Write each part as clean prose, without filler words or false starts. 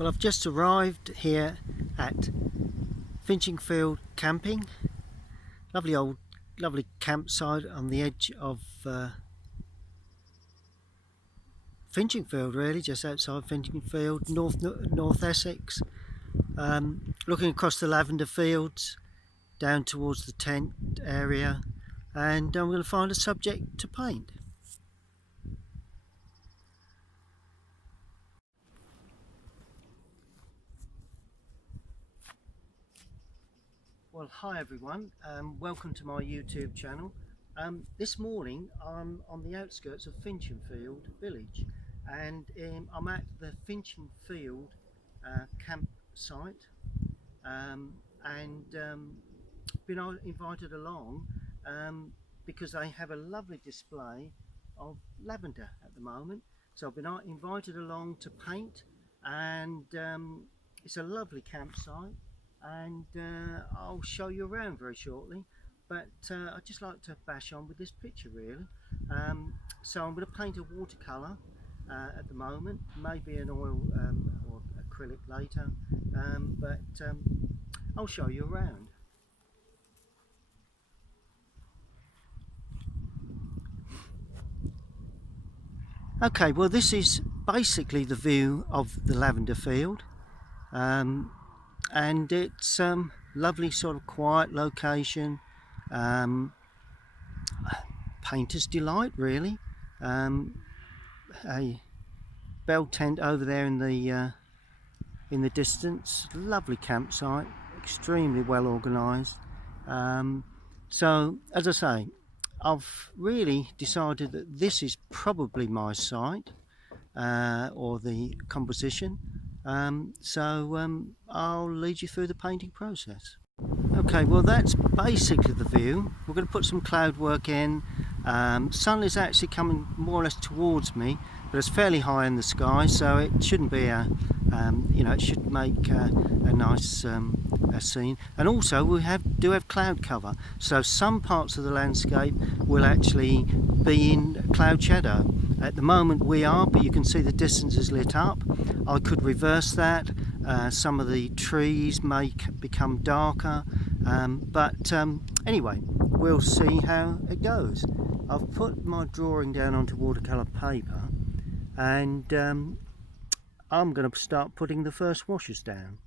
Well, I've just arrived here at Finchingfieldcamping. Lovely campsite on the edge of Finchingfield, really, just outside Finchingfield, North Essex. Looking across the lavender fields down towards the tent area, and I'm going to find a subject to paint. Well, hi everyone, welcome to my YouTube channel. This morning I'm on the outskirts of Finchingfield village, and I'm at the Finchingfield campsite, and been invited along because they have a lovely display of lavender at the moment. So I've been invited along to paint, and it's a lovely campsite, and I'll show you around very shortly, but I'd just like to bash on with this picture really. So I'm going to paint a watercolour at the moment, maybe an oil or acrylic later, but I'll show you around. Okay, well this is basically the view of the lavender field, and it's lovely sort of quiet location, painter's delight really. A bell tent over there in the distance, lovely campsite, extremely well organised. So as I say, I've really decided that this is probably my site, or the composition. So I'll lead you through the painting process. Okay, well that's basically the view. We're going to put some cloud work in. Sun is actually coming more or less towards me, but it's fairly high in the sky, so it shouldn't be it should make a nice a scene. And also we do have cloud cover, so some parts of the landscape will actually be in cloud shadow. At the moment we are, but you can see the distance is lit up. I could reverse that. Some of the trees may become darker, but anyway, we'll see how it goes. I've put my drawing down onto watercolour paper, and I'm going to start putting the first washes down.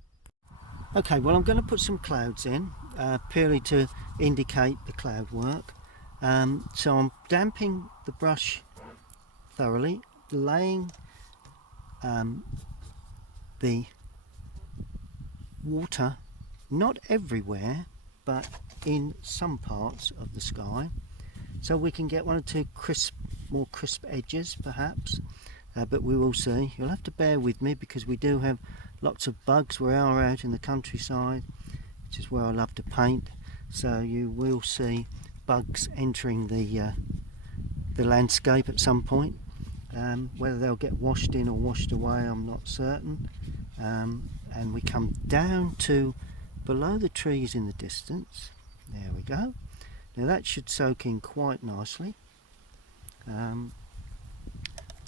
Okay, well I'm going to put some clouds in, purely to indicate the cloud work. So I'm damping the brush thoroughly, laying the water not everywhere, but in some parts of the sky, so we can get one or two more crisp edges perhaps, but we will see. You'll have to bear with me because we do have lots of bugs. We are out in the countryside, which is where I love to paint, so you will see bugs entering the landscape at some point. Whether they'll get washed in or washed away, I'm not certain. And we come down to below the trees in the distance. There we go. Now that should soak in quite nicely.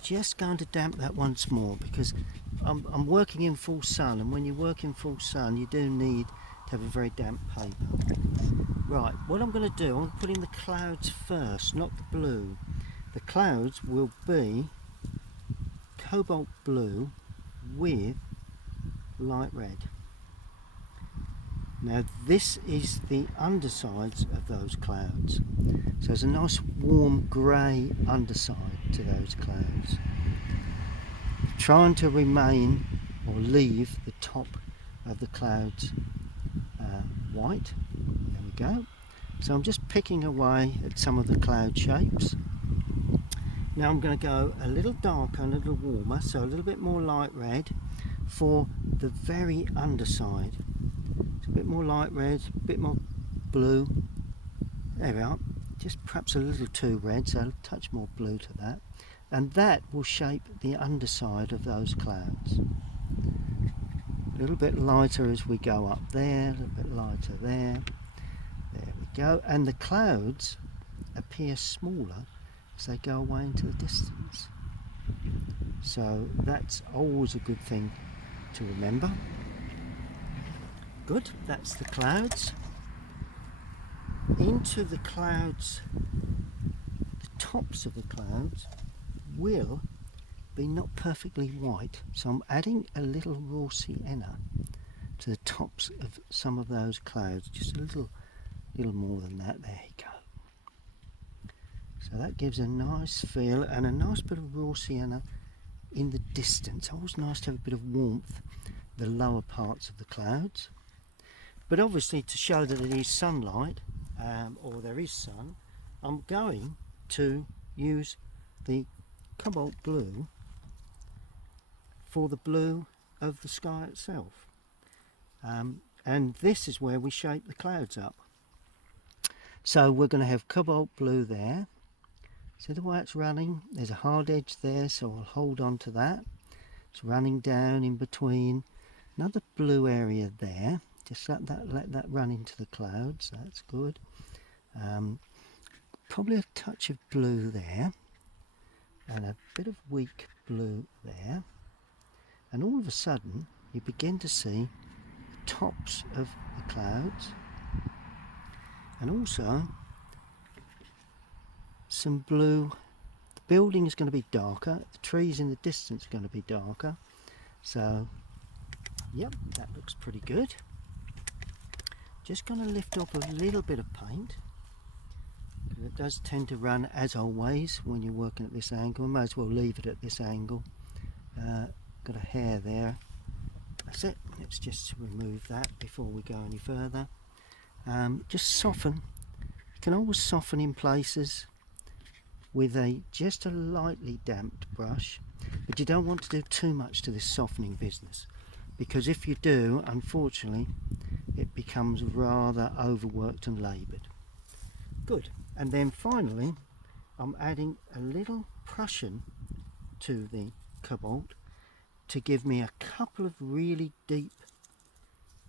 Just going to damp that once more because I'm working in full sun, and when you work in full sun you do need to have a very damp paper. Right, what I'm going to do, I'm going to put in the clouds first, not the blue. The clouds will be cobalt blue with light red. Now this is the undersides of those clouds, so there's a nice warm grey underside to those clouds, trying to remain or leave the top of the clouds white. There we go. So I'm just picking away at some of the cloud shapes. Now I'm going to go a little darker and a little warmer, so a little bit more light red for the very underside. It's a bit more light red, a bit more blue. There we are. Just perhaps a little too red, so a touch more blue to that. And that will shape the underside of those clouds. A little bit lighter as we go up there, a little bit lighter there. There we go. And the clouds appear smaller as they go away into the distance. So that's always a good thing to remember. Good, that's the clouds. Into the clouds, the tops of the clouds will be not perfectly white, so I'm adding a little raw sienna to the tops of some of those clouds, just a little more than that. There you go. So that gives a nice feel and a nice bit of raw sienna in the distance. Always nice to have a bit of warmth the lower parts of the clouds. But obviously, to show that it is sunlight, or there is sun, I'm going to use the cobalt blue for the blue of the sky itself. And this is where we shape the clouds up. So we're going to have cobalt blue there. See the way it's running? There's a hard edge there, so I'll hold on to that. It's running down in between. Another blue area there. Just let that run into the clouds. That's good. Probably a touch of blue there, and a bit of weak blue there. And all of a sudden, you begin to see the tops of the clouds, and also some blue. The building is going to be darker. The trees in the distance are going to be darker. So, yep, that looks pretty good. Just going to lift up a little bit of paint, because it does tend to run, as always, when you're working at this angle. I might as well leave it at this angle. Got a hair there. That's it. Let's just remove that before we go any further. Just soften. You can always soften in places with just a lightly damped brush, but you don't want to do too much to this softening business, because if you do, unfortunately, it becomes rather overworked and laboured. Good. And then finally, I'm adding a little Prussian to the cobalt to give me a couple of really deep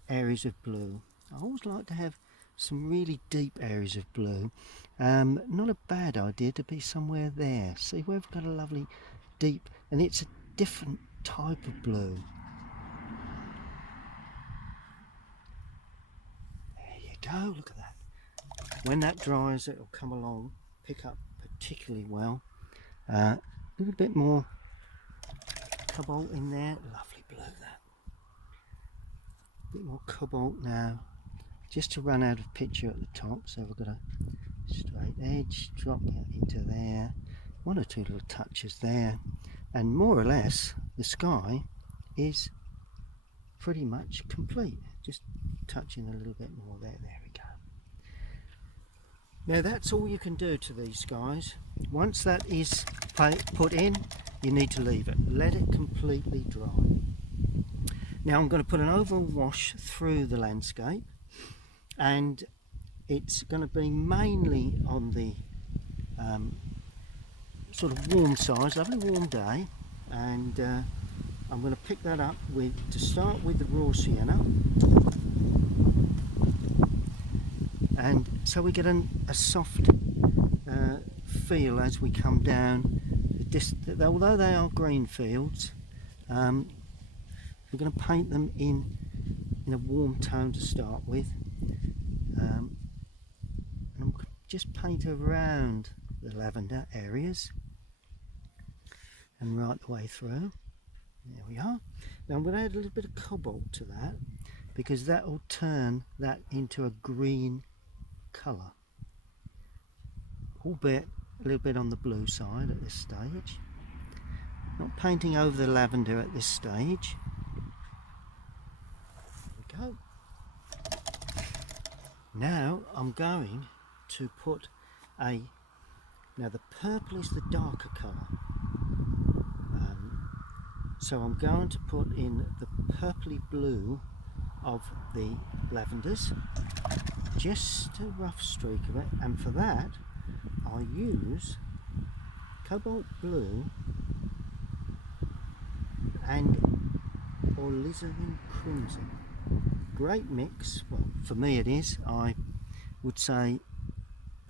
areas of blue. I always like to have some really deep areas of blue. Not a bad idea to be somewhere there. See, we've got a lovely deep, and it's a different type of blue. Go, look at that. When that dries, it'll come along, pick up particularly well. A little bit more cobalt in there. Lovely blue, that. A bit more cobalt now, just to run out of picture at the top. So we've got a straight edge, drop that into there, one or two little touches there, and more or less the sky is pretty much complete. Just touching a little bit more there. There we go. Now that's all you can do to these skies. Once that is put in, you need to leave it. Let it completely dry. Now I'm going to put an overall wash through the landscape, and it's going to be mainly on the sort of warm side. Lovely warm day, and I'm going to pick that up to start with the raw sienna, and so we get a soft feel as we come down. Although they are green fields, we're going to paint them in a warm tone to start with, and I'm just paint around the lavender areas and right the way through. There we are. Now I'm going to add a little bit of cobalt to that, because that will turn that into a green colour, albeit a little bit on the blue side at this stage. Not painting over the lavender at this stage. There we go. Now I'm going to put now the purple is the darker colour. So I'm going to put in the purpley blue of the lavenders, just a rough streak of it, and for that I use cobalt blue and alizarin crimson. Great mix. Well, for me it is. I would say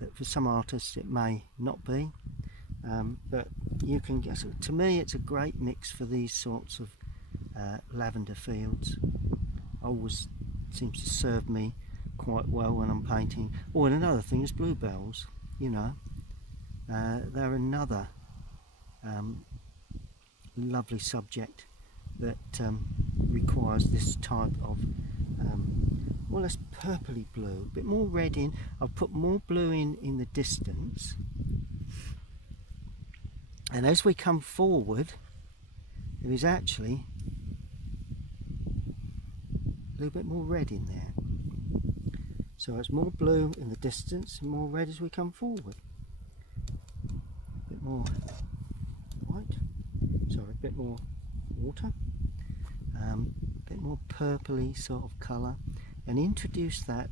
that for some artists it may not be, but you can guess it. To me it's a great mix for these sorts of lavender fields. Always seems to serve me quite well when I'm painting. Oh, and another thing is bluebells, you know. They're another lovely subject that requires this type of well, that's purpley blue, a bit more red in. I've put more blue in the distance, and as we come forward there is actually a little bit more red in there. So it's more blue in the distance and more red as we come forward. A bit more white, sorry, a bit more water, a bit more purpley sort of colour, and introduce that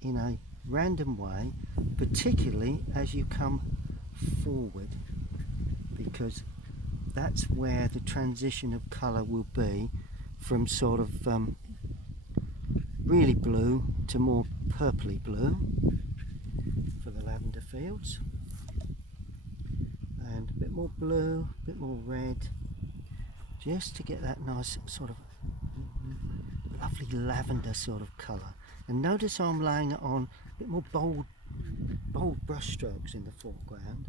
in a random way, particularly as you come forward, because that's where the transition of colour will be from sort of really blue to more purpley blue for the lavender fields, and a bit more blue, a bit more red, just to get that nice sort of lovely lavender sort of colour. And notice I'm laying it on a bit more bold brush strokes in the foreground,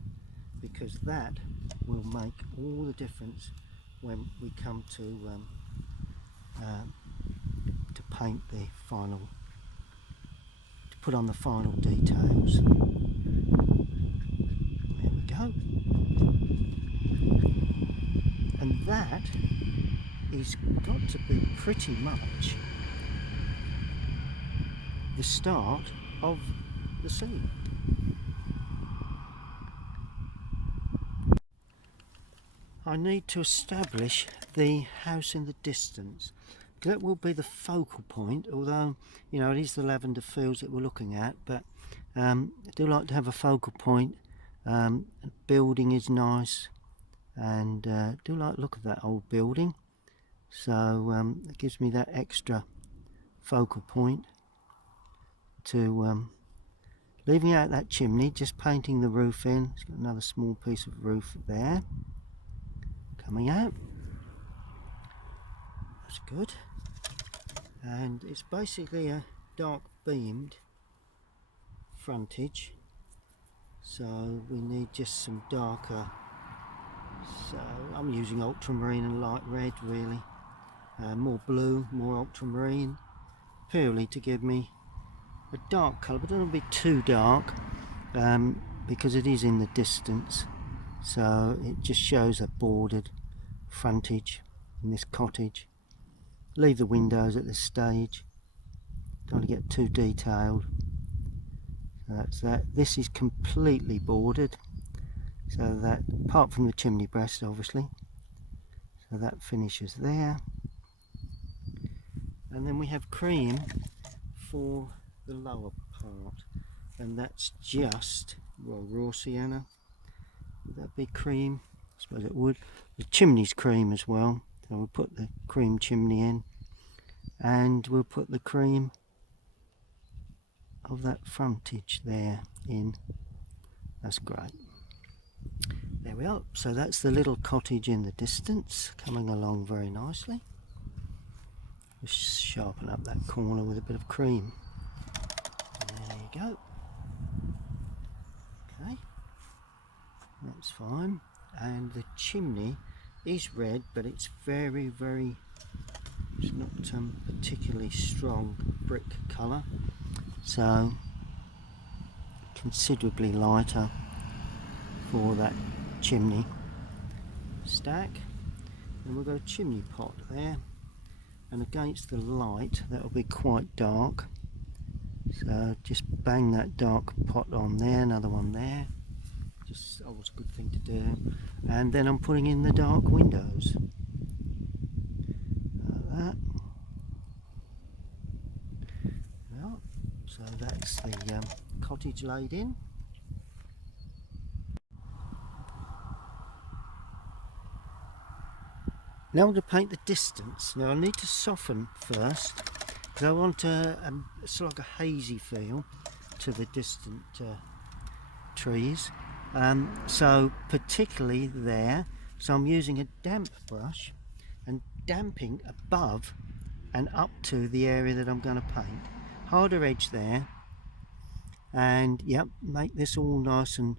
because that will make all the difference when we come to paint the final, to put on the final details. There we go. And that is got to be pretty much the start of the scene. I need to establish the house in the distance. That will be the focal point, although, you know, it is the lavender fields that we're looking at, but I do like to have a focal point. The building is nice, and I do like the look of that old building, so it gives me that extra focal point to leaving out that chimney, just painting the roof in. It's got another small piece of roof there coming out. That's good. And it's basically a dark beamed frontage, so we need just some darker, so I'm using ultramarine and light red really, more blue, more ultramarine, purely to give me a dark colour, but don't be too dark because it is in the distance, so it just shows a bordered frontage in this cottage. Leave the windows at this stage, don't want to get too detailed. So that's that. This is completely bordered, so that, apart from the chimney breast obviously, so that finishes there. And then we have cream for the lower part, and that's just, well, raw sienna. Would that be cream? I suppose it would. The chimney's cream as well, so we'll put the cream chimney in, and we'll put the cream of that frontage there in. That's great. There we are. So that's the little cottage in the distance, coming along very nicely. Just sharpen up that corner with a bit of cream. There you go. Okay, that's fine. And the chimney is red, but it's very, it's not particularly strong brick colour, so considerably lighter for that chimney stack. And we've got a chimney pot there, and against the light that will be quite dark, so just bang that dark pot on there, another one there, just always a good thing to do. And then I'm putting in the dark windows like that. Well, so that's the cottage laid in. Now I'm going to paint the distance. Now I need to soften first, because I want sort of like a hazy feel to the distant trees. So particularly there, so I'm using a damp brush, and damping above and up to the area that I'm going to paint. Harder edge there, and yep, make this all nice and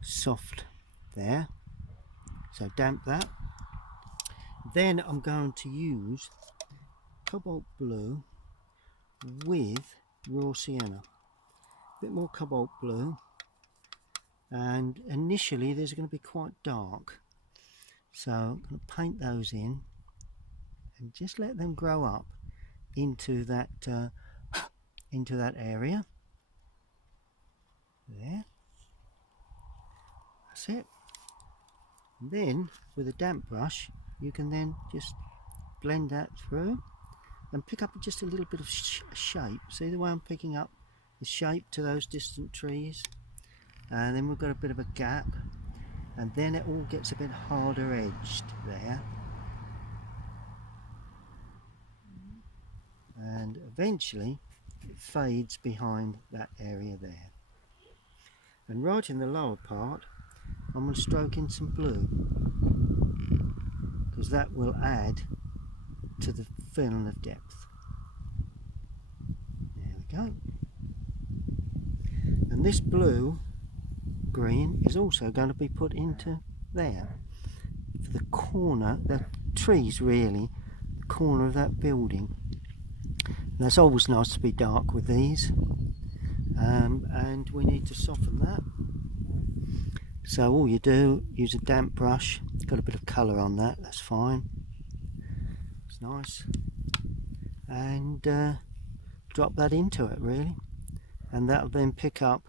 soft there. So damp that. Then I'm going to use cobalt blue with raw sienna. A bit more cobalt blue, and initially these are going to be quite dark, so I'm going to paint those in and just let them grow up into that area there. That's it. And then with a damp brush you can then just blend that through and pick up just a little bit of shape. See the way I'm picking up the shape to those distant trees, and then we've got a bit of a gap, and then it all gets a bit harder edged there, and eventually it fades behind that area there. And right in the lower part I'm going to stroke in some blue, because that will add to the feeling of depth. There we go. And this blue green is also going to be put into there for the corner, the trees really, the corner of that building. And that's always nice to be dark with these, and we need to soften that. So all you do, use a damp brush, got a bit of colour on that, that's fine, it's nice, and drop that into it really, and that'll then pick up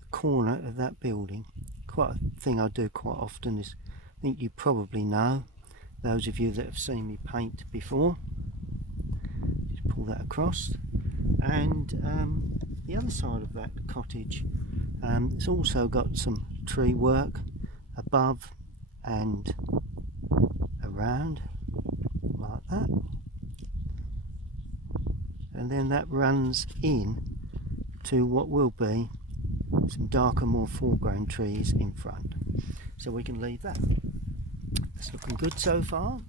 the corner of that building. Quite a thing I do quite often is, I think you probably know, those of you that have seen me paint before, just pull that across, and the other side of that cottage, it's also got some tree work above and around like that, and then that runs in to what will be some darker, more foreground trees in front, so we can leave that. It's looking good so far.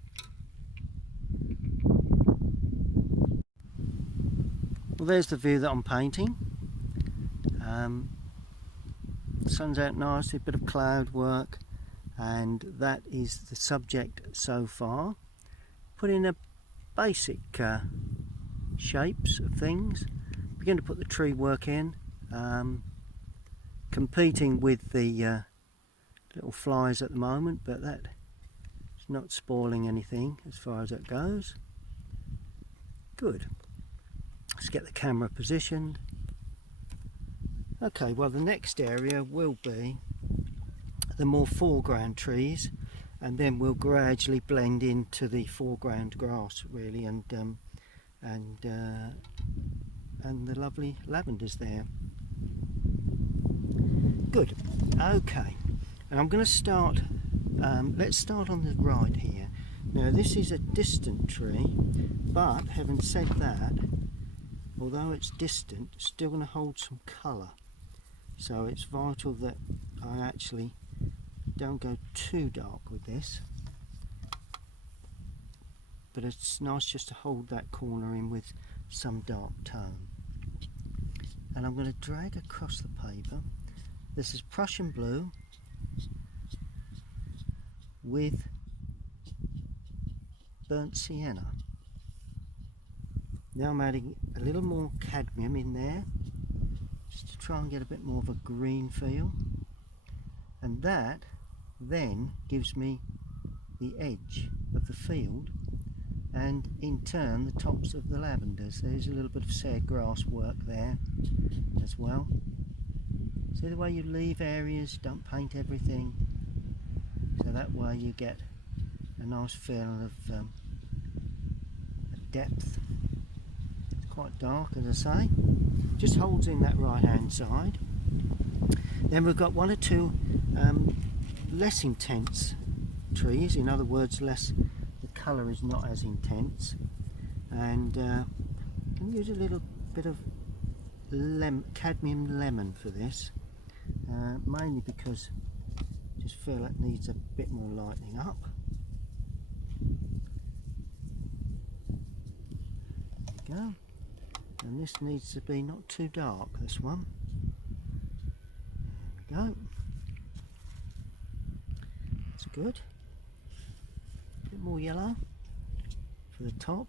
Well, there's the view that I'm painting. The sun's out nicely, a bit of cloud work, and that is the subject so far. Put in a basic shapes of things, begin to put the tree work in, competing with the little flies at the moment, but that's not spoiling anything as far as that goes. Good. Let's get the camera positioned. Okay, well the next area will be the more foreground trees, and then we'll gradually blend into the foreground grass really, and the lovely lavenders there. Good. Okay, and I'm going to start, let's start on the right here. Now this is a distant tree, but having said that, although it's distant, it's still going to hold some colour. So it's vital that I actually don't go too dark with this. But it's nice just to hold that corner in with some dark tone. And I'm going to drag across the paper. This is Prussian blue with burnt sienna. Now I'm adding a little more cadmium in there, just to try and get a bit more of a green feel, and that then gives me the edge of the field, and in turn the tops of the lavenders. There's a little bit of sere grass work there as well. See the way you leave areas, don't paint everything, so that way you get a nice feeling of depth. Quite dark, as I say, just holds in that right hand side. Then we've got one or two less intense trees, in other words the colour is not as intense, and can use a little bit of cadmium lemon for this, mainly because I just feel it needs a bit more lightening up. we go. And this needs to be not too dark, this one. There we go. That's good. A bit more yellow for the top.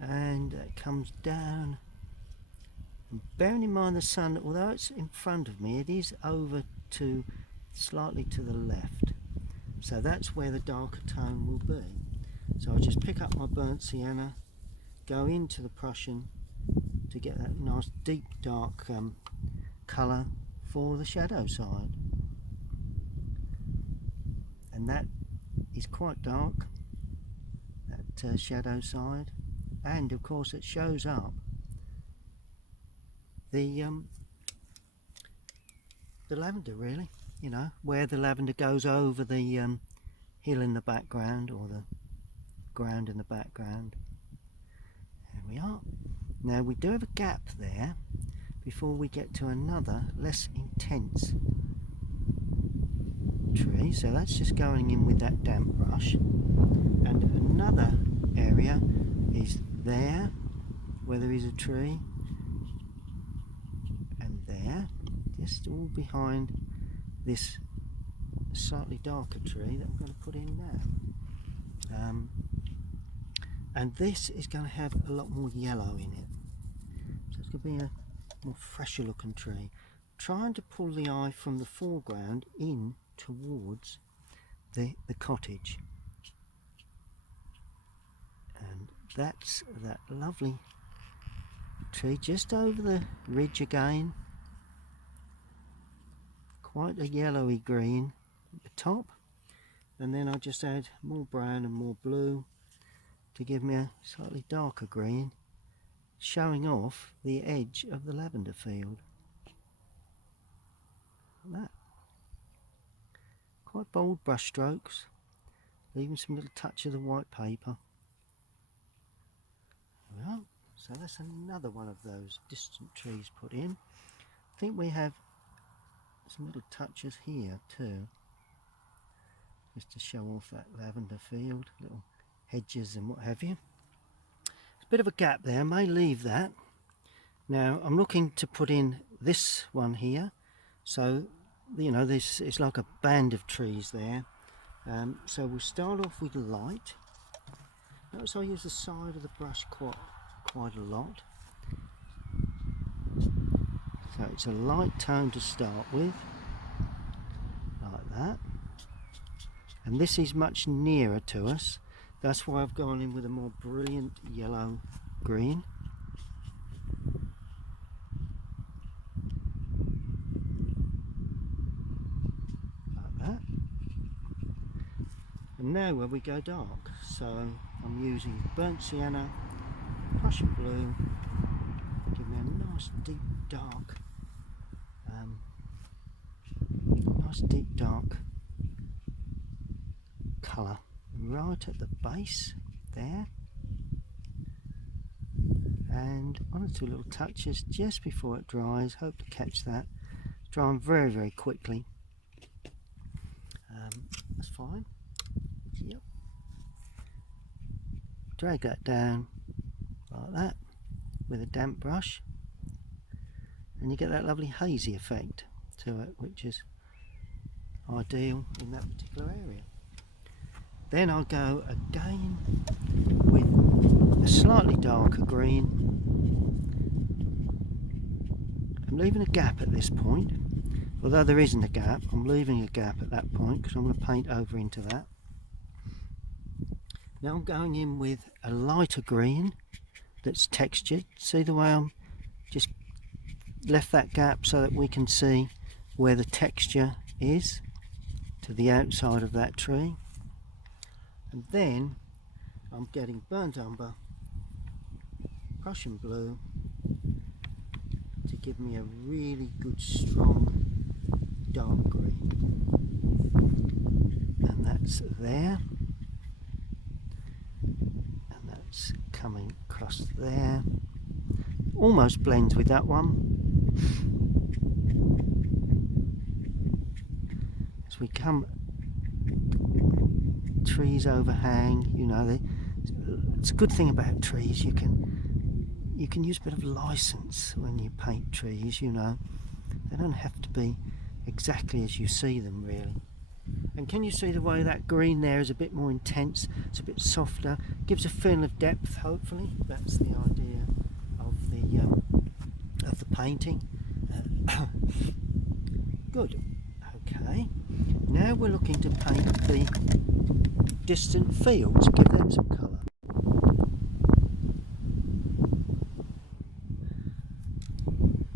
And it comes down. And bearing in mind the sun, although it's in front of me, it is over to slightly to the left. So that's where the darker tone will be. So I'll just pick up my burnt sienna, go into the Prussian to get that nice deep dark colour for the shadow side. And that is quite dark, that shadow side, and of course it shows up the lavender, really, you know, where the lavender goes over the hill in the background, or the ground in the background. There we are. Now we do have a gap there before we get to another less intense tree, so that's just going in with that damp brush. And another area is there where there is a tree, and there, just all behind this slightly darker tree that I'm going to put in now. And this is going to have a lot more yellow in it, so it's going to be a more fresher looking tree. Trying to pull the eye from the foreground in towards the cottage, and that's that lovely tree just over the ridge again, quite a yellowy green at the top, and then I'll just add more brown and more blue to give me a slightly darker green, showing off the edge of the lavender field. Like that. Quite bold brush strokes, leaving some little touch of the white paper. Well, so that's another one of those distant trees put in. I think we have some little touches here too, just to show off that lavender field, little hedges and what have you. There's a bit of a gap there, I may leave that. Now I'm looking to put in this one here, so you know, this it's like a band of trees there. So we'll start off with light. Notice I use the side of the brush quite a lot. So it's a light tone to start with, like that. And this is much nearer to us. That's why I've gone in with a more brilliant yellow green. And now where we go dark, so I'm using burnt sienna, Prussian blue, give me a nice deep dark, colour right at the base there, and one or two little touches just before it dries. Hope to catch that. It's drying very, very quickly. That's fine. Yep. Drag that down like that with a damp brush, and you get that lovely hazy effect to it, which is ideal in that particular area. Then I'll go again with a slightly darker green. I'm leaving a gap at this point, although there isn't a gap. I'm leaving a gap at that point because I'm going to paint over into that. Now I'm going in with a lighter green that's textured. See the way I'm just left that gap so that we can see where the texture is to the outside of that tree. And then I'm getting burnt umber, Prussian blue to give me a really good strong dark green. And that's there. And that's coming across there. Almost blends with that one. As we come, trees overhang, you know, they It's a good thing about trees. You can use a bit of license when you paint trees. You know, they don't have to be exactly as you see them, really. And can you see the way that green there is a bit more intense? It's a bit softer. Gives a feeling of depth. Hopefully, that's the idea of the painting. Good. Okay. Now we're looking to paint the distant fields. Give them some colour.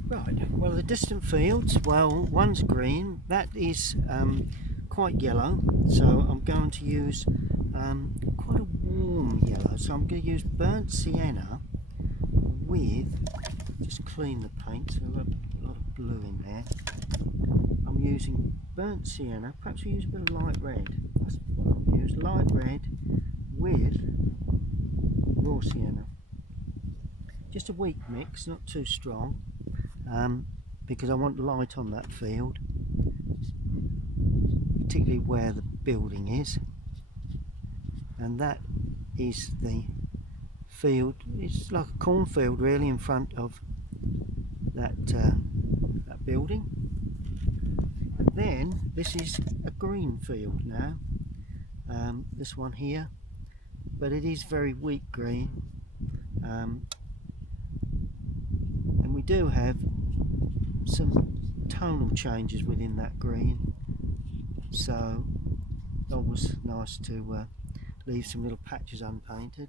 Right. Well, the distant fields. Well, one's green. That is quite yellow. So I'm going to use quite a warm yellow. So I'm going to use burnt sienna with, just clean the paint, so a lot of blue in there. I'm using burnt sienna, perhaps we use a bit of light red, that's what I'll use, light red with raw sienna. Just a weak mix, not too strong, because I want light on that field, particularly where the building is, and that is the field. It's like a cornfield really in front of that building. And then this is a green field now, this one here, but it is very weak green, and we do have some tonal changes within that green, so it was nice to leave some little patches unpainted.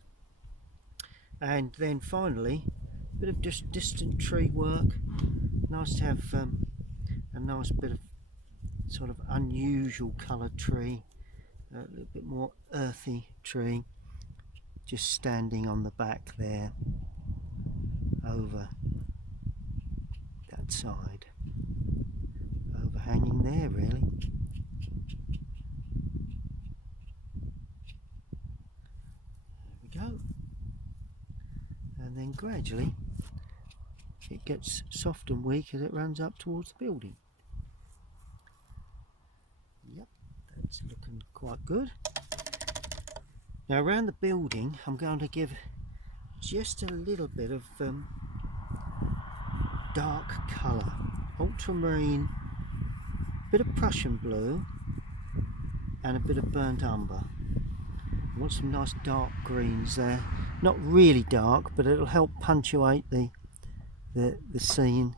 And then finally a bit of just distant tree work. Nice to have a nice bit of sort of unusual coloured tree, a little bit more earthy tree, just standing on the back there over that side, overhanging there really. There we go. And then gradually it gets soft and weak as it runs up towards the building. Yep, that's looking quite good. Now around the building I'm going to give just a little bit of dark colour, ultramarine, bit of Prussian blue and a bit of burnt umber. I want some nice dark greens there, not really dark, but it'll help punctuate the scene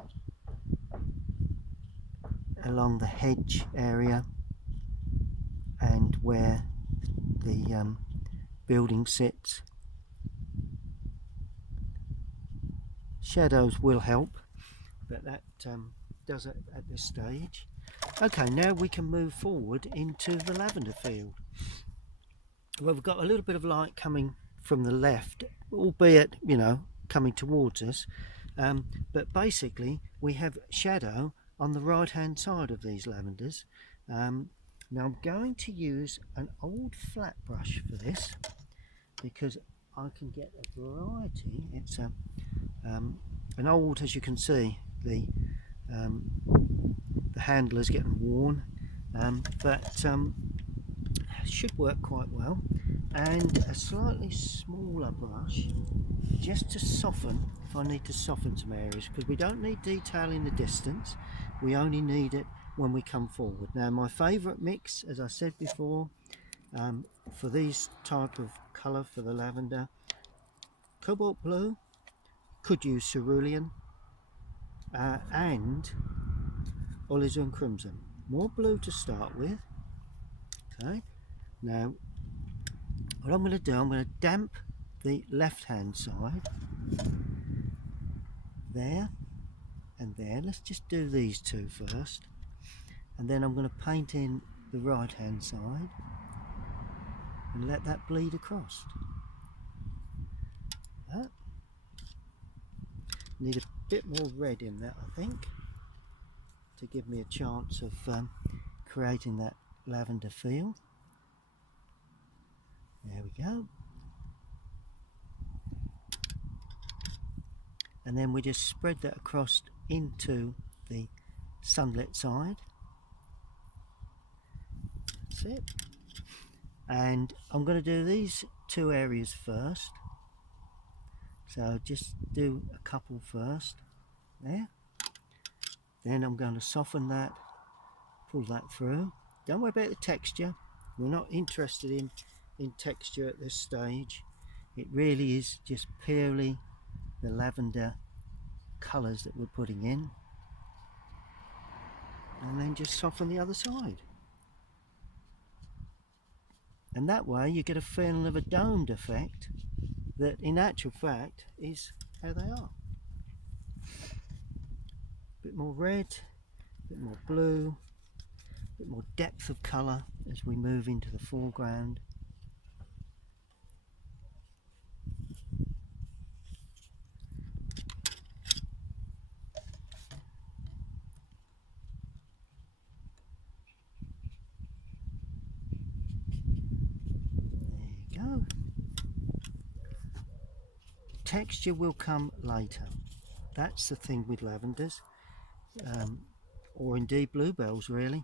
along the hedge area and where the building sits. Shadows will help, but that does it at this stage. Okay, now we can move forward into the lavender field. Well, we've got a little bit of light coming from the left, albeit, you know, coming towards us, but basically we have shadow on the right hand side of these lavenders. Now I'm going to use an old flat brush for this because I can get a variety. It's an old, as you can see, the handle is getting worn, but should work quite well. And a slightly smaller brush just to soften if I need to soften some areas, because we don't need detail in the distance, we only need it when we come forward. Now my favourite mix, as I said before, for these type of colour for the lavender, cobalt blue, could use cerulean, and alizarin crimson. More blue to start with. Okay, now what I'm going to do, I'm going to damp the left hand side there and there. Let's just do these two first, and then I'm going to paint in the right hand side and let that bleed across. That. Need a bit more red in that, I think, to give me a chance of creating that lavender feel. There we go. And then we just spread that across into the sunlit side. That's it. And I'm going to do these two areas first. So just do a couple first, there. Then I'm going to soften that, pull that through. Don't worry about the texture. We're not interested in texture at this stage. It really is just purely the lavender colours that we're putting in. And then just soften the other side. And that way you get a feeling of a domed effect that in actual fact is how they are. A bit more red, a bit more blue, a bit more depth of colour as we move into the foreground. There you go. Texture will come later. That's the thing with lavenders, or indeed bluebells really.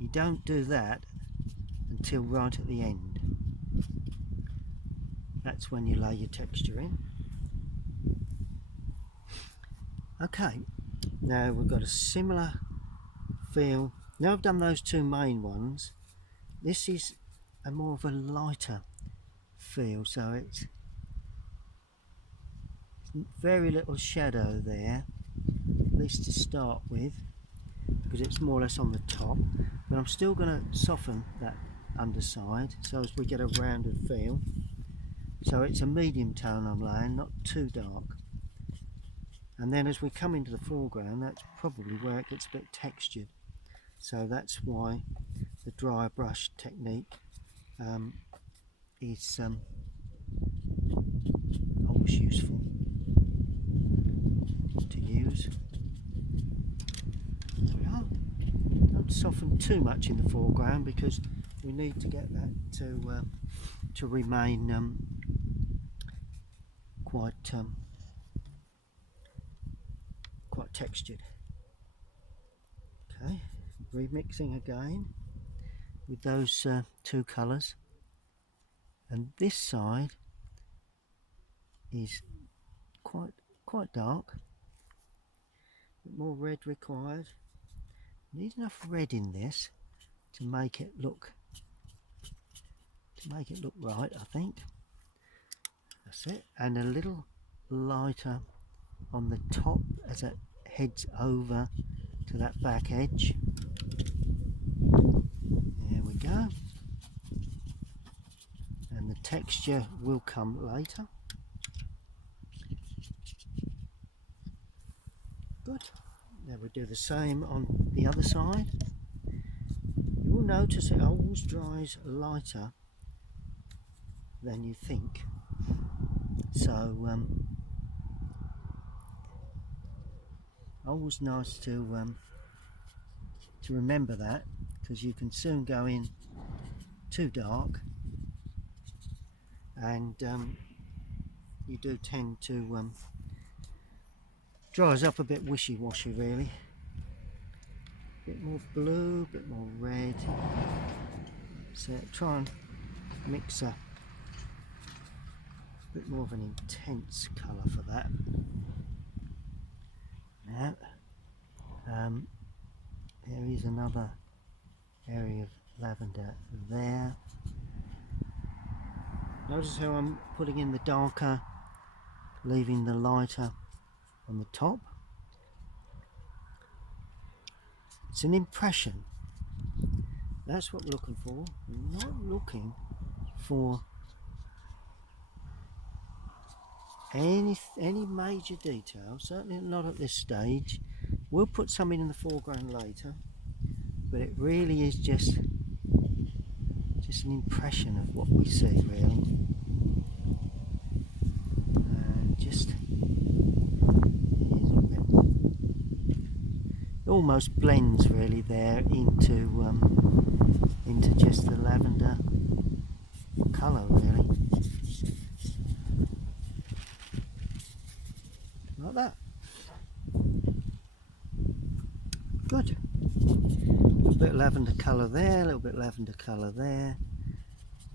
You don't do that until right at the end. That's when you lay your texture in. Okay, now we've got a similar feel. Now I've done those two main ones, this is a more of a lighter feel, so it's very little shadow there, at least to start with, because it's more or less on the top, but I'm still going to soften that underside so as we get a rounded feel. So it's a medium tone I'm laying, not too dark. And then as we come into the foreground, that's probably where it gets a bit textured. So that's why the dry brush technique is always useful to use. There we are. Don't soften too much in the foreground because we need to get that to remain quite textured. Okay, remixing again with those two colours, and this side is quite dark. A bit more red required. Need enough red in this to make it look right, I think. That's it. And a little lighter on the top as it heads over to that back edge. There we go. And the texture will come later. Good. Now we'll do the same on the other side. You will notice it always dries lighter than you think. So always nice to remember that, because you can soon go in too dark, and you do tend to dries up a bit wishy-washy really. A bit more blue, a bit more red. So try and mix a bit more of an intense colour for that. Now, there is another area of lavender there. Notice how I'm putting in the darker, leaving the lighter on the top. It's an impression. That's what we're looking for. We're not looking for any major detail, certainly not at this stage. We'll put something in the foreground later, but it really is just an impression of what we see really, and just it almost blends really there into just the lavender colour really. Like that. Good. A little bit of lavender colour there, a little bit of lavender colour there,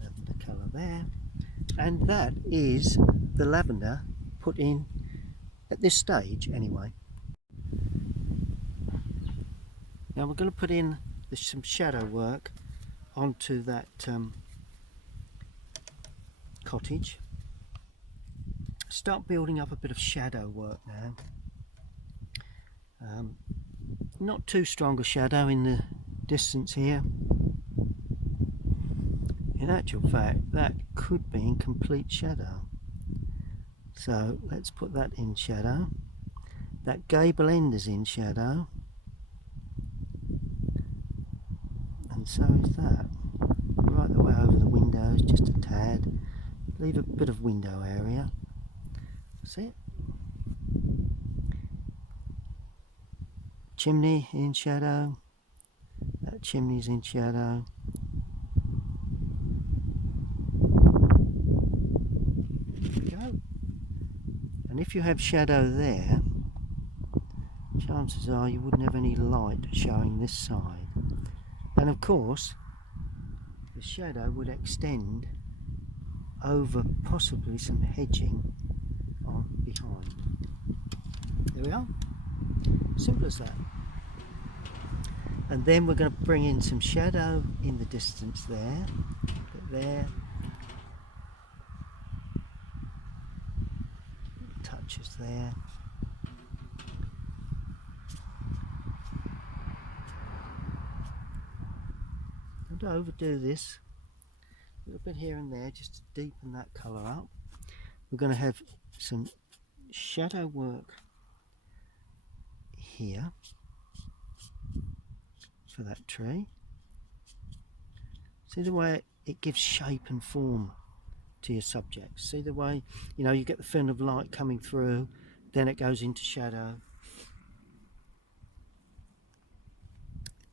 lavender colour there, and that is the lavender put in at this stage anyway. Now we're going to put in some shadow work onto that cottage. Start building up a bit of shadow work now. Not too strong a shadow in the distance here. In actual fact, that could be in complete shadow. So let's put that in shadow. That gable end is in shadow. And so is that. Right the way over the windows, just a tad. Leave a bit of window area. See it? Chimney in shadow. That chimney's in shadow. There we go. And if you have shadow there, chances are you wouldn't have any light showing this side. And of course, the shadow would extend over possibly some hedging on behind. There we are. Simple as that. And then we're going to bring in some shadow in the distance there. There. Touches there. Don't overdo this. A little bit here and there just to deepen that colour up. We're going to have some shadow work here for that tree. See the way it gives shape and form to your subject. See the way, you know, you get the film of light coming through, then it goes into shadow.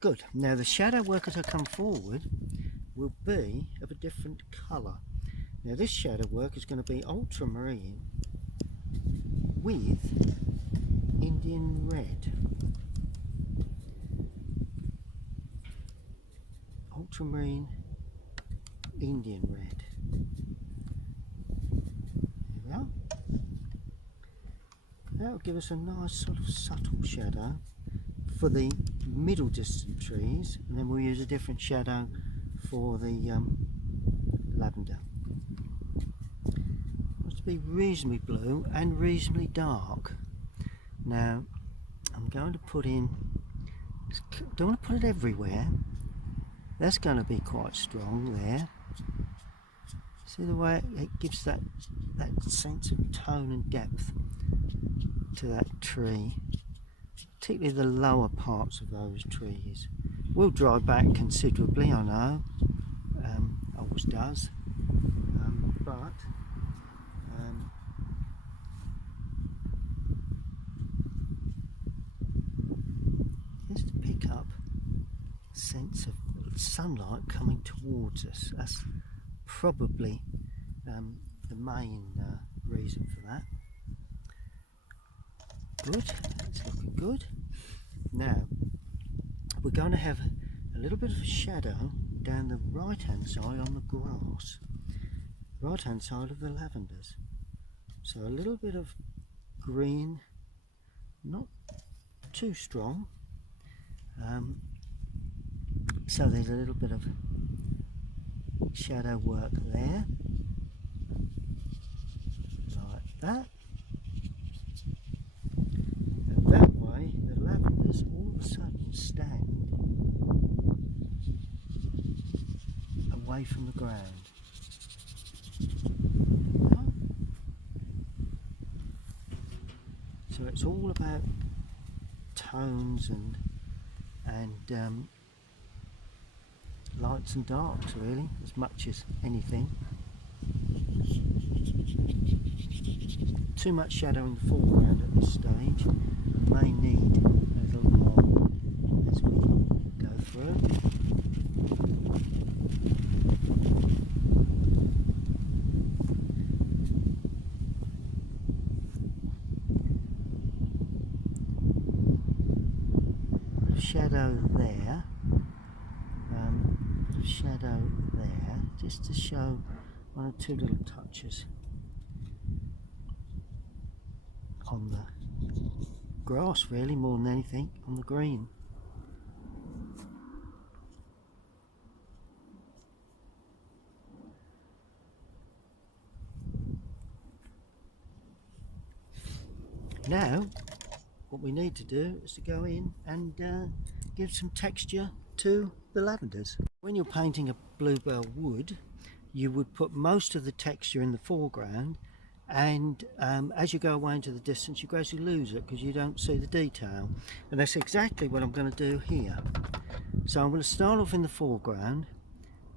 Good. Now the shadow work as I come forward will be of a different colour. Now this shadow work is going to be ultramarine with Indian red. Ultramarine Indian red. There we are. That will give us a nice sort of subtle shadow for the middle distant trees, and then we'll use a different shadow for the lavender. It wants to be reasonably blue and reasonably dark. Now I'm going to put in, don't want to put it everywhere. That's going to be quite strong there. See the way it gives that sense of tone and depth to that tree, particularly the lower parts of those trees. Will dry back considerably, I know, always does, but just to pick up a sense of sunlight coming towards us. That's probably the main reason for that. Good, it's looking good. Now we're going to have a little bit of shadow down the right hand side on the grass, right hand side of the lavenders. So a little bit of green, not too strong, so there's a little bit of shadow work there, like that. And that way the lavenders all of a sudden stand away from the ground. So it's all about tones and lights and darks, really, as much as anything. Too much shadow in the foreground at this stage. May need a little more as we go through. Shadow there, shadow there, just to show one or two little touches on the grass, really, more than anything, on the green. Now what we need to do is to go in and give some texture to the lavenders. When you're painting a bluebell wood, you would put most of the texture in the foreground, and as you go away into the distance you gradually lose it because you don't see the detail, and that's exactly what I'm going to do here. So I'm going to start off in the foreground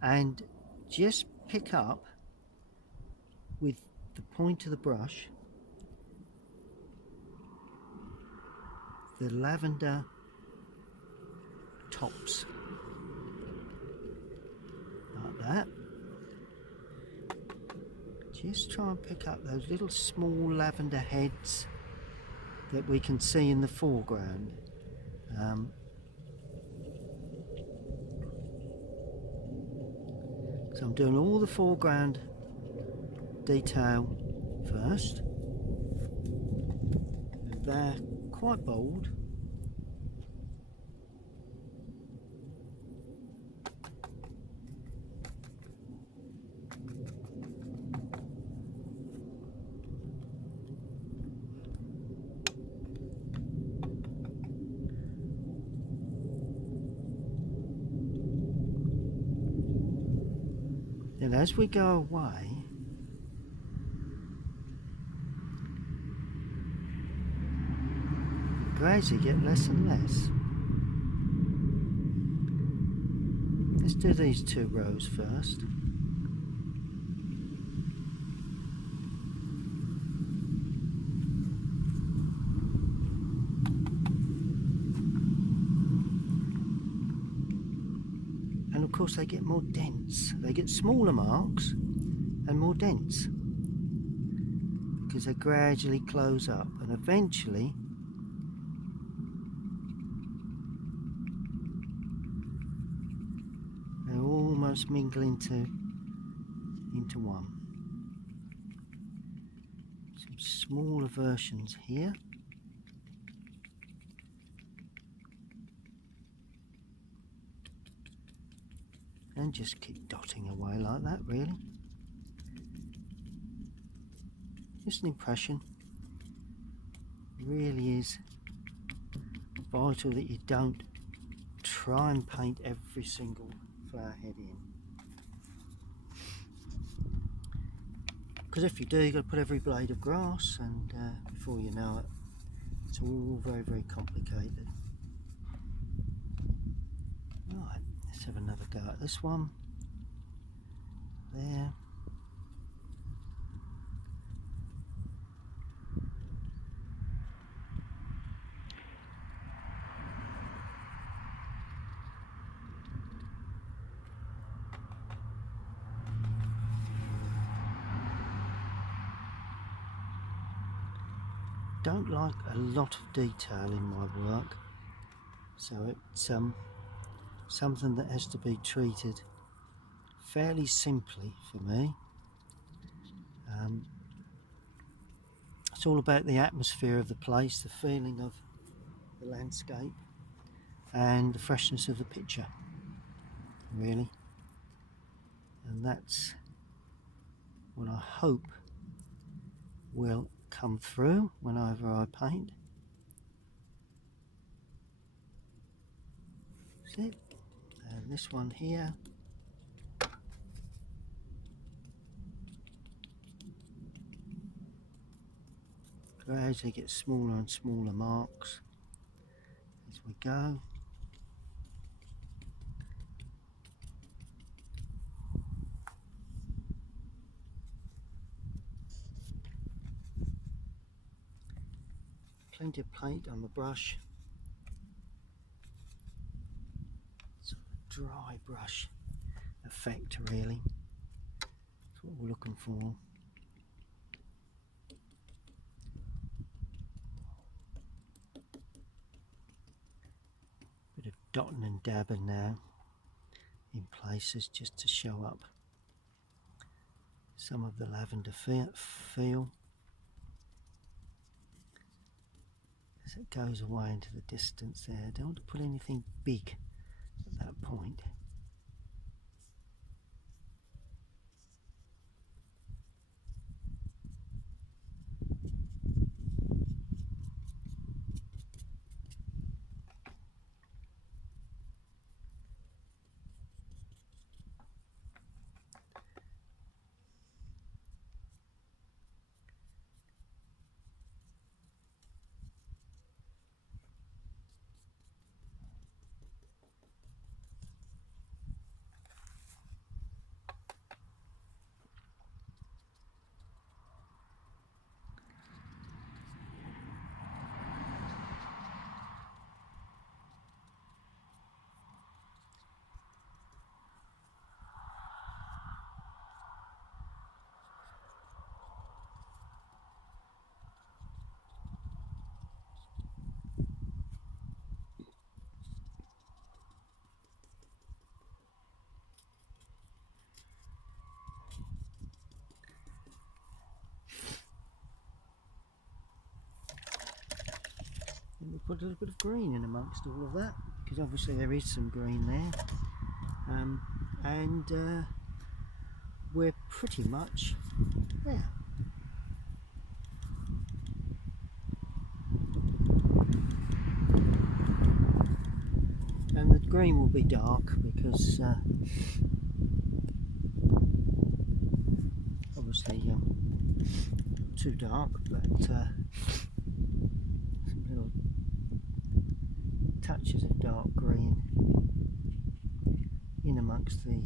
and just pick up with the point of the brush the lavender tops, like that. Just try and pick up those little small lavender heads that we can see in the foreground. So I'm doing all the foreground detail first. They're quite bold. Then as we go away, gradually get less and less. Let's do these two rows first. And of course they get more dense. They get smaller marks and more dense because they gradually close up, and eventually they almost mingle into one. Some smaller versions here. And just keep dotting away like that, really. Just an impression. It really is vital that you don't try and paint every single flower head in. Because if you do, you've got to put every blade of grass, and before you know it, it's all very, very complicated. Right, let's have another go at this one. There. Don't like a lot of detail in my work, so it's something that has to be treated fairly simply for me. It's all about the atmosphere of the place, the feeling of the landscape, and the freshness of the picture, really. And that's what I hope will come through whenever I paint. That's it. And this one here. Gradually get smaller and smaller marks as we go. Plenty of paint on the brush. Sort of dry brush effect, really. That's what we're looking for. Bit of dotting and dabbing now in places just to show up some of the lavender feel as it goes away into the distance there. I don't want to put anything big at that point. And we put a little bit of green in amongst all of that, because obviously there is some green there, and we're pretty much there. And the green will be dark because obviously too dark, but some little touches of dark green in amongst the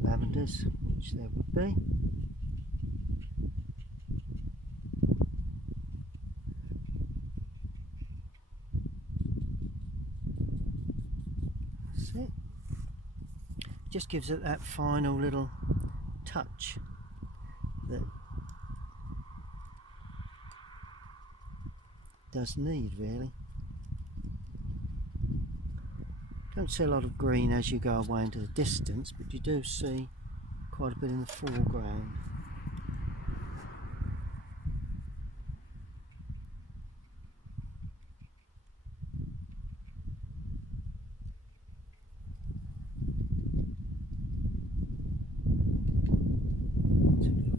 lavenders, which there would be. That's it. Just gives it that final little touch that does need, really. Don't see a lot of green as you go away into the distance, but you do see quite a bit in the foreground.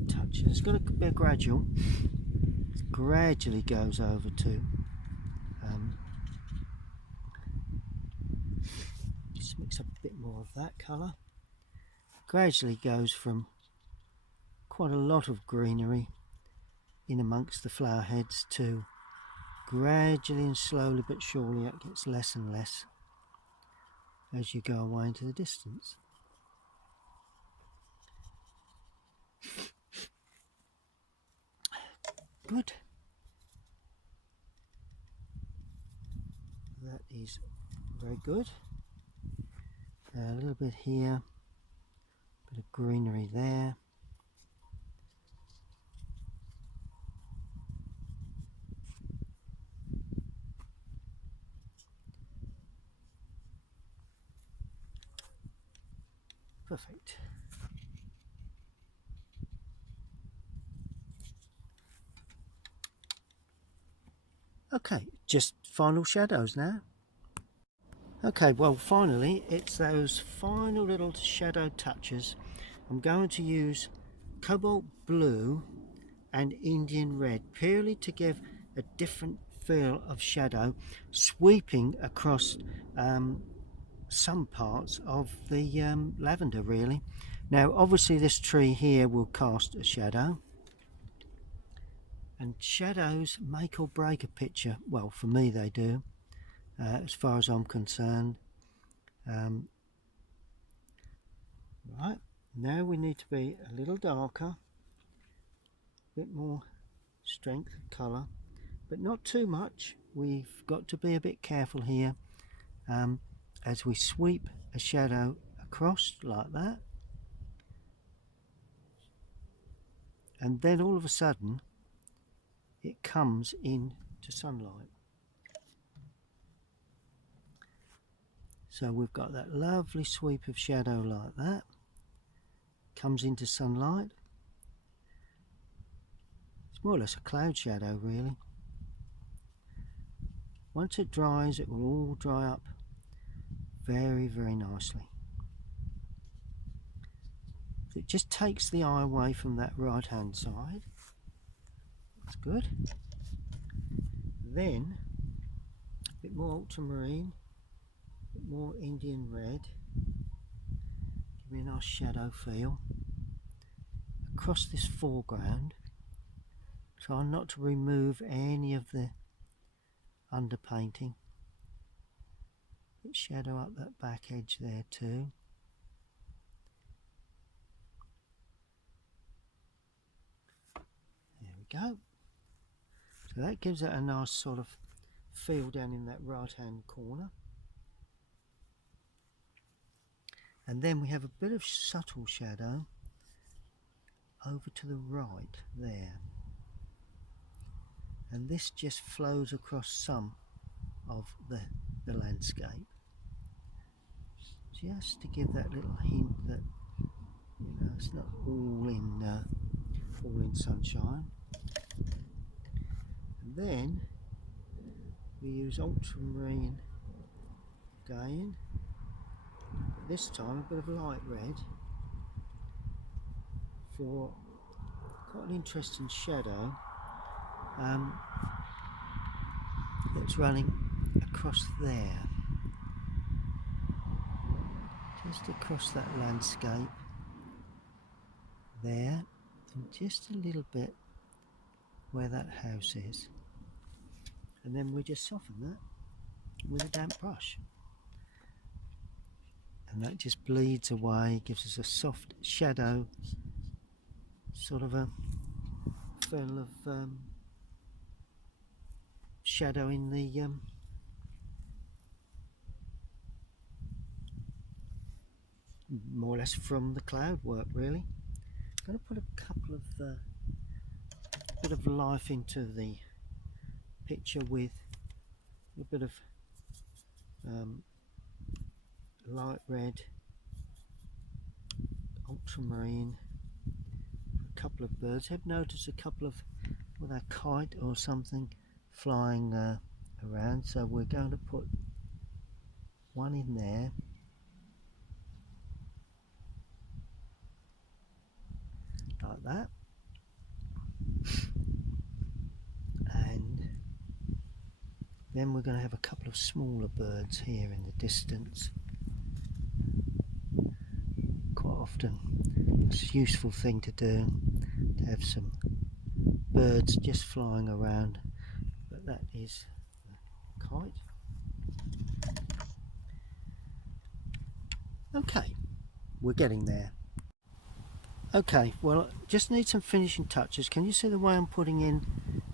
Touches. It's got a bit gradual. It gradually goes over to just mix up a bit more of that colour. Gradually goes from quite a lot of greenery in amongst the flower heads to gradually and slowly but surely it gets less and less as you go away into the distance. Good. That is very good. A little bit here, bit of greenery there. Perfect. Okay, just final shadows now. Okay, well finally it's those final little shadow touches. I'm going to use cobalt blue and Indian red purely to give a different feel of shadow sweeping across some parts of the lavender really. Now obviously this tree here will cast a shadow, and shadows make or break a picture. Well, for me they do, as far as I'm concerned. Right, now we need to be a little darker, a bit more strength of colour, but not too much. We've got to be a bit careful here as we sweep a shadow across like that, and then all of a sudden it comes into sunlight. So we've got that lovely sweep of shadow like that, comes into sunlight. It's more or less a cloud shadow really. Once it dries, it will all dry up very, very nicely. It just takes the eye away from that right hand side. That's good. Then a bit more ultramarine, a bit more Indian red. Give me a nice shadow feel. Across this foreground, try not to remove any of the underpainting. Bit shadow up that back edge there too. There we go. So that gives it a nice sort of feel down in that right hand corner. And then we have a bit of subtle shadow over to the right there. And this just flows across some of the landscape. Just to give that little hint that, you know, it's not all in sunshine. And then we use ultramarine again, but this time a bit of light red for quite an interesting shadow that's running across there, just across that landscape there, and just a little bit where that house is. And then we just soften that with a damp brush, and that just bleeds away, gives us a soft shadow, sort of a feel of shadow in the more or less from the cloud work really. I'm going to put a couple of bit of life into the picture with a bit of light red, ultramarine, a couple of birds. I've noticed a couple of, with a kite or something flying around, so we're going to put one in there. Like that. And then we're going to have a couple of smaller birds here in the distance. Quite often it's a useful thing to do, to have some birds just flying around, but that is the kite. Okay, we're getting there. Okay, well, just need some finishing touches. Can you see the way I'm putting in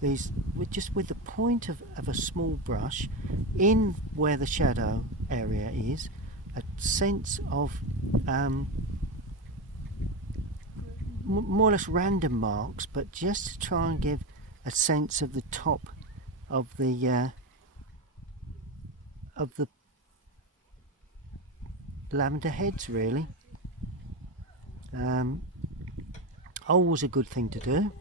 these, with the point of a small brush in where the shadow area is, a sense of more or less random marks, but just to try and give a sense of the top of the lavender heads really. Always a good thing to do.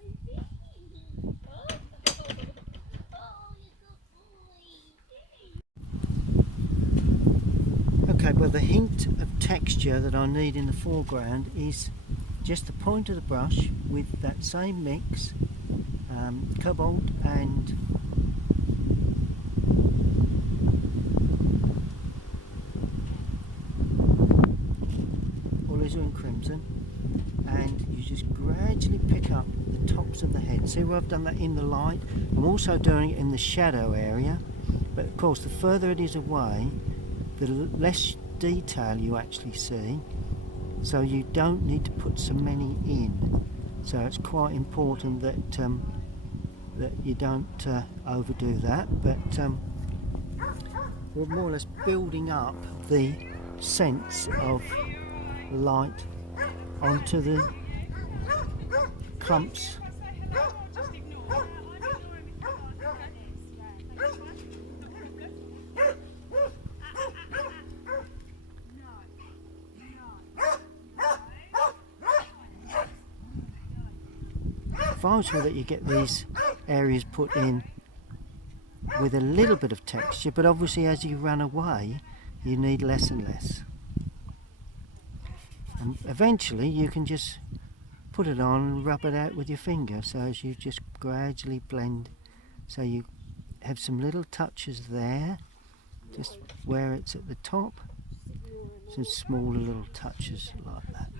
Okay, well, the hint of texture that I need in the foreground is just the point of the brush with that same mix, cobalt and alizarin crimson, and you just gradually pick up the tops of the head. See where I've done that in the light? I'm also doing it in the shadow area, but of course the further it is away, the less detail you actually see, so you don't need to put so many in. So it's quite important that that you don't overdo that, but we're more or less building up the sense of light onto the clumps. vital that you get these areas put in with a little bit of texture, but obviously as you run away you need less and less, and eventually you can just put it on and rub it out with your finger, so as you just gradually blend, so you have some little touches there just where it's at the top, some smaller little touches like that.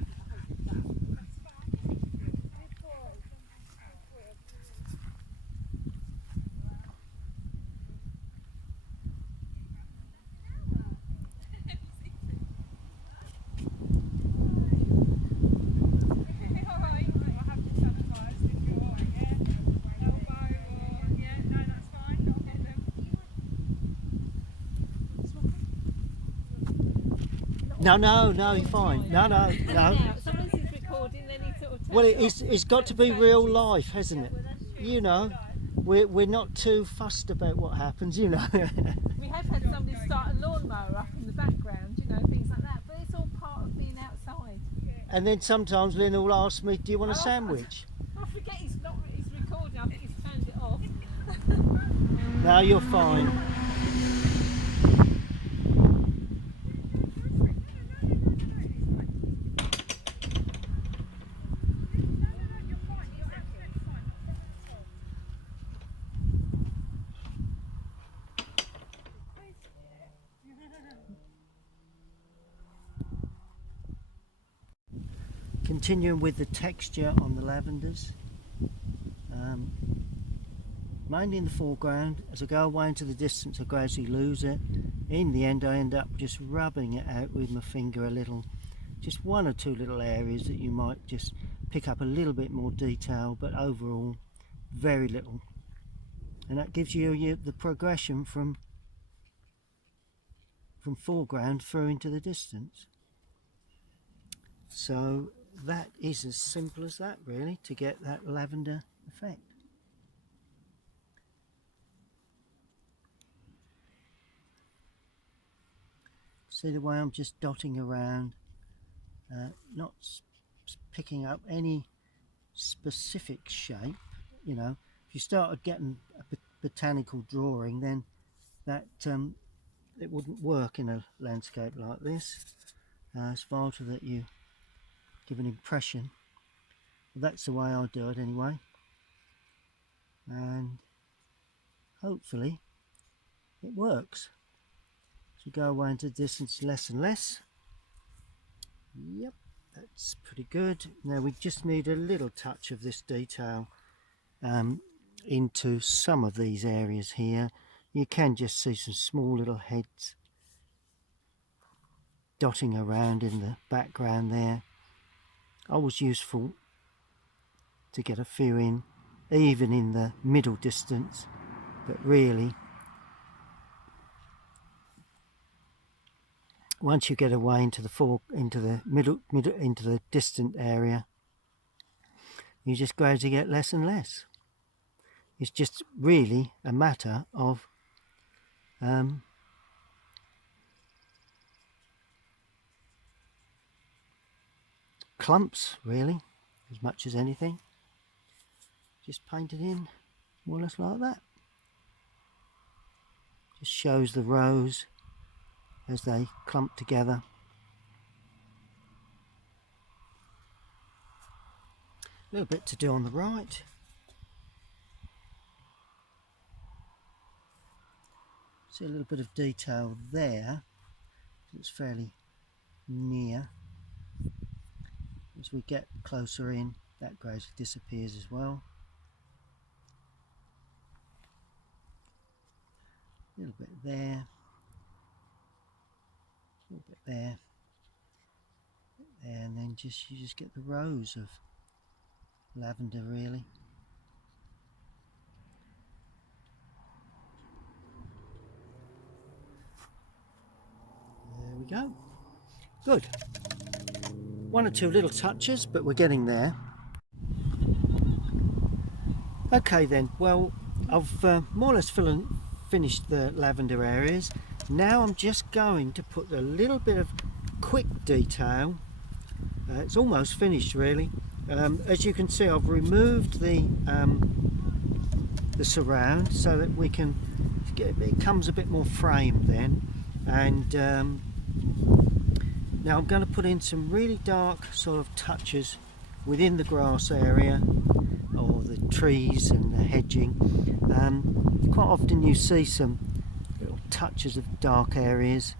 No, you're fine. No. Sometimes he's recording, then he sort of Well, it's got to be real life, hasn't it? You know, we're not too fussed about what happens, you know. We have had somebody start a lawnmower up in the background, you know, things like that, but it's all part of being outside. And then sometimes Lynn will ask me, do you want a sandwich? I forget he's recording, I think he's turned it off. No, you're fine. Continuing with the texture on the lavenders, mainly in the foreground. As I go away into the distance I gradually lose it. In the end I end up just rubbing it out with my finger a little, just one or two little areas that you might just pick up a little bit more detail, but overall very little, and that gives you the progression from foreground through into the distance. So that is as simple as that, really, to get that lavender effect. See the way I'm just dotting around, not picking up any specific shape. You know, if you started getting a botanical drawing, then that it wouldn't work in a landscape like this. It's vital that you give an impression. That's the way I do it anyway, and hopefully it works. As we go away into distance less and less. Yep, that's pretty good. Now we just need a little touch of this detail into some of these areas here. You can just see some small little heads dotting around in the background there. Always useful to get a few in, even in the middle distance, but really once you get away into the middle distant area, you just gradually get less and less. It's just really a matter of clumps, really, as much as anything. Just paint it in more or less like that. Just shows the rows as they clump together. A little bit to do on the right. See a little bit of detail there. It's fairly near. As we get closer in, that gradually disappears as well. A little bit there. A little bit there. And then you just get the rows of lavender, really. There we go. Good. One or two little touches, but we're getting there. Okay then, well, I've more or less finished the lavender areas. Now I'm just going to put a little bit of quick detail. It's almost finished, really, As you can see, I've removed the surround so that we can it comes a bit more framed then, and now I'm going to put in some really dark sort of touches within the grass area or the trees and the hedging. Quite often you see some little touches of dark areas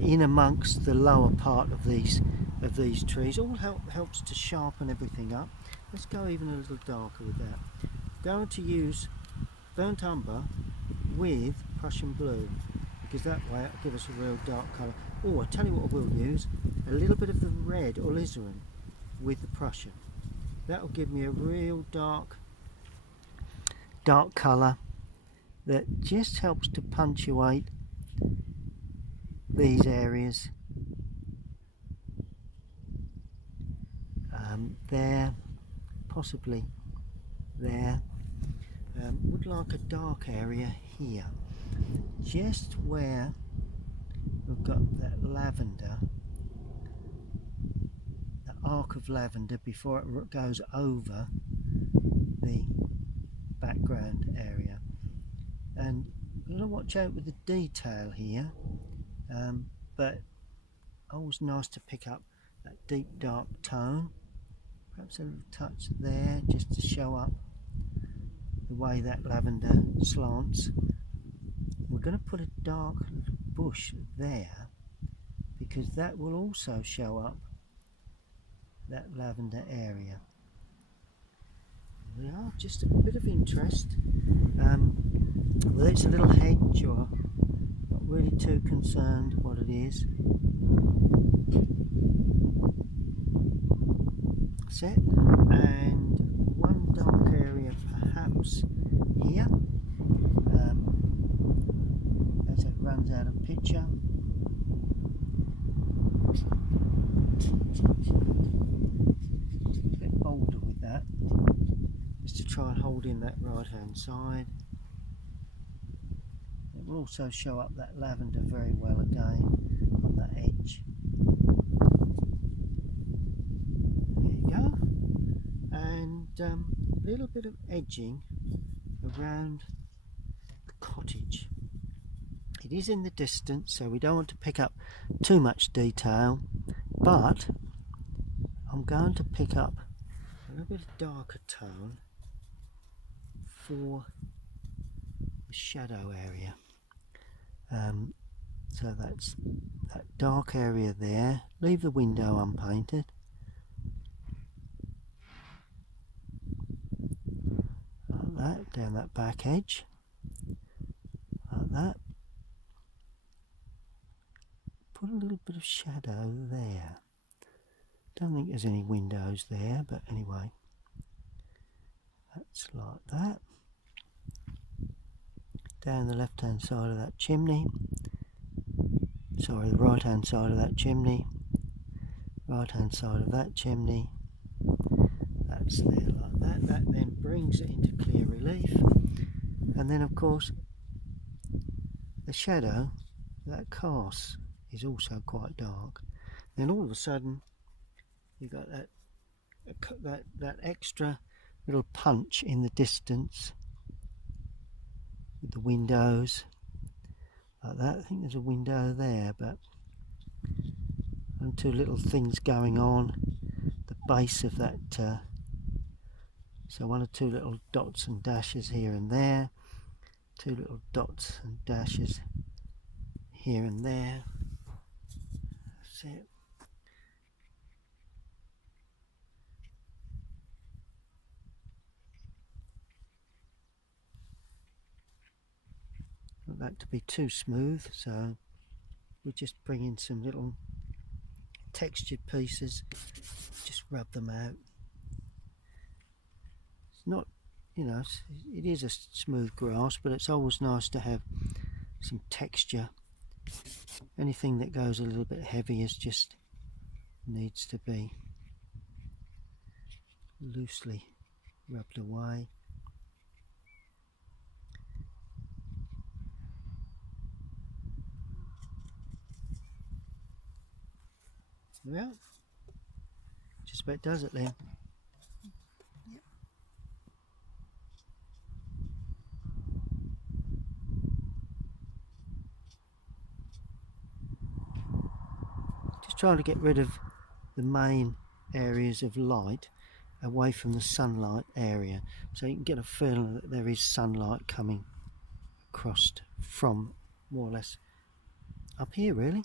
in amongst the lower part of these trees. All helps to sharpen everything up. Let's go even a little darker with that. I'm going to use burnt umber with Prussian blue, because that way it'll give us a real dark colour. Oh, I'll tell you what I will use, a little bit of the red alizarin with the Prussian. That'll give me a real dark colour that just helps to punctuate these areas. There, possibly there. Would like a dark area here, just where we've got that lavender, the arc of lavender before it goes over the background area. And you've got to watch out with the detail here, but always nice to pick up that deep dark tone. Perhaps a little touch there just to show up the way that lavender slants. We're going to put a dark bush there because that will also show up that lavender area. We are just a bit of interest. Whether it's a little hedge or not really too concerned what it is. That's it. And one dark area perhaps here, as it runs out of picture. A bit bolder with that, just to try and hold in that right hand side. It will also show up that lavender very well again on that edge. There you go. And a little bit of edging around the cottage. It is in the distance, so we don't want to pick up too much detail, but I'm going to pick up a little bit of darker tone for the shadow area. So that's that dark area there. Leave the window unpainted. Like that, down that back edge. Like that. Put a little bit of shadow there. Don't think there's any windows there, but anyway. That's like that. Down the left hand side of that chimney. Sorry, the right hand side of that chimney. Right hand side of that chimney. That's there like that. That then brings it into clear relief. And then of course the shadow that casts is also quite dark. Then all of a sudden you got that extra little punch in the distance with the windows like that. I think there's a window there, but and two little things going on the base of that, so one or two little dots and dashes here and there, two little dots and dashes here and there. That's it. Not that to be too smooth, so we just bring in some little textured pieces, just rub them out. It's not, you know, it is a smooth grass, but it's always nice to have some texture. Anything that goes a little bit heavy is just needs to be loosely rubbed away. Well, just about does it then. trying to get rid of the main areas of light away from the sunlight area, so you can get a feeling that there is sunlight coming across from more or less up here really.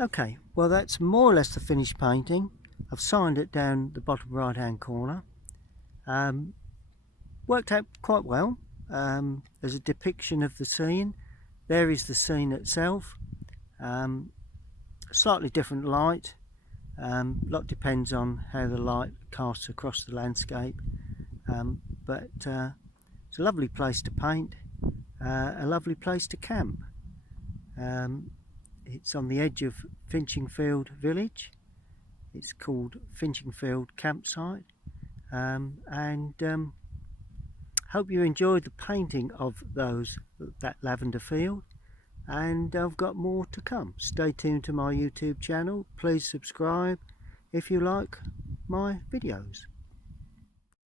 Okay, well that's more or less the finished painting. I've signed it down the bottom right hand corner. Worked out quite well. There's a depiction of the scene. There is the scene itself. Slightly different light. A lot depends on how the light casts across the landscape. But it's a lovely place to paint, a lovely place to camp. It's on the edge of Finchingfield village. It's called Finchingfield Campsite, and hope you enjoyed the painting of that lavender field, and I've got more to come. Stay tuned to my YouTube channel. Please subscribe if you like my videos.